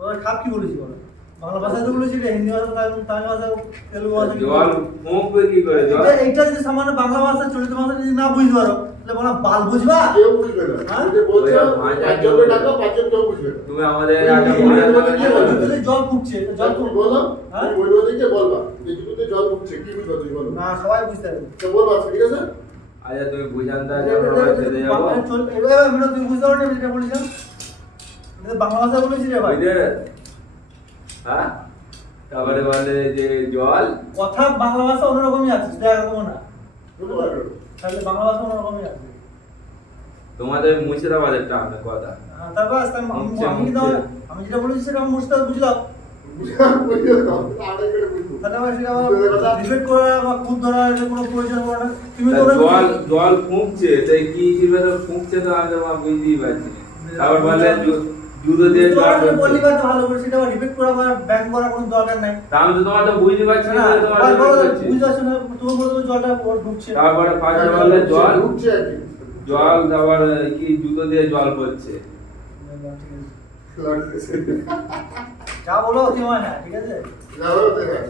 ওরা খাপ কি বলেছি বলো? বাংলা ভাষায় তো বলেছি রে, হিন্দি ভাষা, তামিল ভাষা, তেলুগু ভাষা। জল মুখবে কি করে জল? এইটা যদি সামান্য বাংলা ভাষা চলিত ভাষা যদি না বুঝতে পারো তাহলে বলা বাল বুঝবা? কেউ বুঝবে না। হ্যাঁ? যে বলছো পাঁচজনকে ডাকো, পাঁচজন কেউ বুঝবে না। তুমি আমাদের জুতোতে জল ফুটছে, জল তুমি ফুট বলো, হ্যাঁ? তুমি ওই ওদিকে বলবা যে জুতোতে জল ফুটছে, কি বুঝবা তুমি বলো? না, সবাই বুঝতে পারবে। তো বলবা, ঠিক আছে? আচ্ছা তুমি বুঝান তা বাংলা চল এবার আমরা তুই বুঝতে পারলি যেটা বলেছিলাম? এটা বাংলা ভাষা বলেছি রে ভাই। বুঝলে? হ্যাঁ তারপরে বলে যে জল কথা বাংলা ভাষা অন্যরকমই আছে, সেটা একরকম না। বুঝতে পারবে? তাহলে বাংলা ভাষা অন্যরকমই আছে। তোমাদের মুর্শিদাবাদের টান কথা। হ্যাঁ, তারপর আস্তে মুখছে, আমি কিন্তু মুখছে। আমি যেটা বলেছি সেটা আমি মুর্শিদাবাদ বুঝলাম। বুঝতে পারবে না, আরেক করে বুঝবো। তাহলে আবার সেটা আবার রিপিট করা বা খুব ধরা এর কোনো প্রয়োজন পড়ে না। তুমি তা তো ওটা জল জল ফুঁকছে তাই কি হিসেবে তো ফুঁকছে তো আমি তো বুঝতেই পারছি না। তারপর বলে জুতো দিয়ে বুঝতে জল পারলে পড়ছে। বললি বা তো ভালো করে, সেটা আবার রিপিট করা বা ব্যাংক করা কোনো দরকার নাই। তা আমি তো তোমার তো বুঝতে পারছি না না, যে তোমার বল, বুঝতে বল, পারছি। বুঝতে পারছো না, তুমি বলছো জলটা ওর ঢুকছে। তারপরে পাশে বললে জল ঢুকছে আর কি। জল তারপর কি জুতো দিয়ে জল পড়ছে। লাগতেছে। যা বলো অতিময়, হ্যাঁ ঠিক আছে। না, বলো তো, হ্যাঁ।